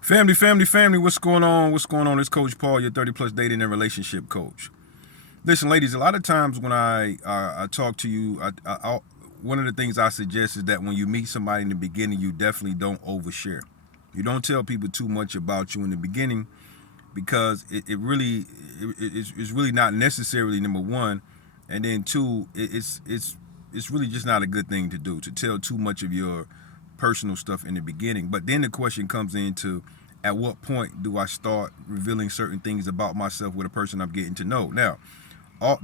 Family, what's going on? What's going on? It's Coach Paul, your 30 plus dating and relationship coach. Listen, ladies, a lot of times when I talk to you, one of the things I suggest is that when you meet somebody in the beginning, you definitely don't overshare. You don't tell people too much about you in the beginning because it's really not necessarily number one, and then two, it's really just not a good thing to do to tell too much of your personal stuff in the beginning. But then the question comes into at what point do I start revealing certain things about myself with a person I'm getting to know? Now,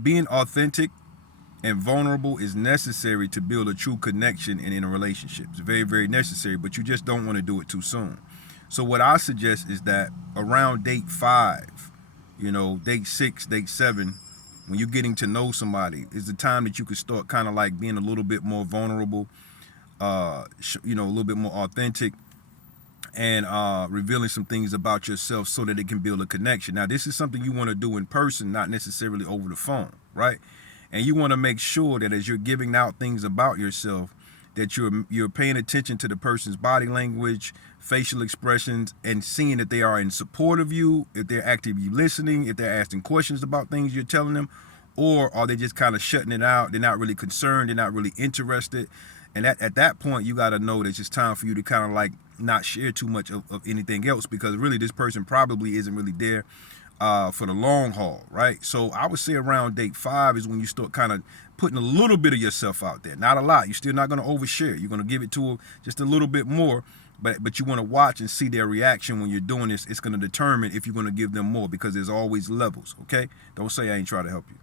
being authentic and vulnerable is necessary to build a true connection and in a relationship. It's very, very necessary, but you just don't want to do it too soon. So what I suggest is that around date 5, date 6, date 7, when you're getting to know somebody, is the time that you could start kind of like being a little bit more vulnerable, a little bit more authentic, and revealing some things about yourself so that it can build a connection. Now, this is something you want to do in person, not necessarily over the phone, right? And you want to make sure that as you're giving out things about yourself, that you're paying attention to the person's body language, facial expressions, and seeing that they are in support of you, if they're actively listening, if they're asking questions about things you're telling them, or are they just kind of shutting it out? They're not really concerned. They're not really interested. And at that point, you got to know that it's time for you to kind of like not share too much of anything else, because really this person probably isn't really there for the long haul, right? So I would say around date 5 is when you start kind of putting a little bit of yourself out there. Not a lot. You're still not going to overshare. You're going to give it to them just a little bit more, but you want to watch and see their reaction when you're doing this. It's going to determine if you're going to give them more, because there's always levels, okay? Don't say I ain't trying to help you.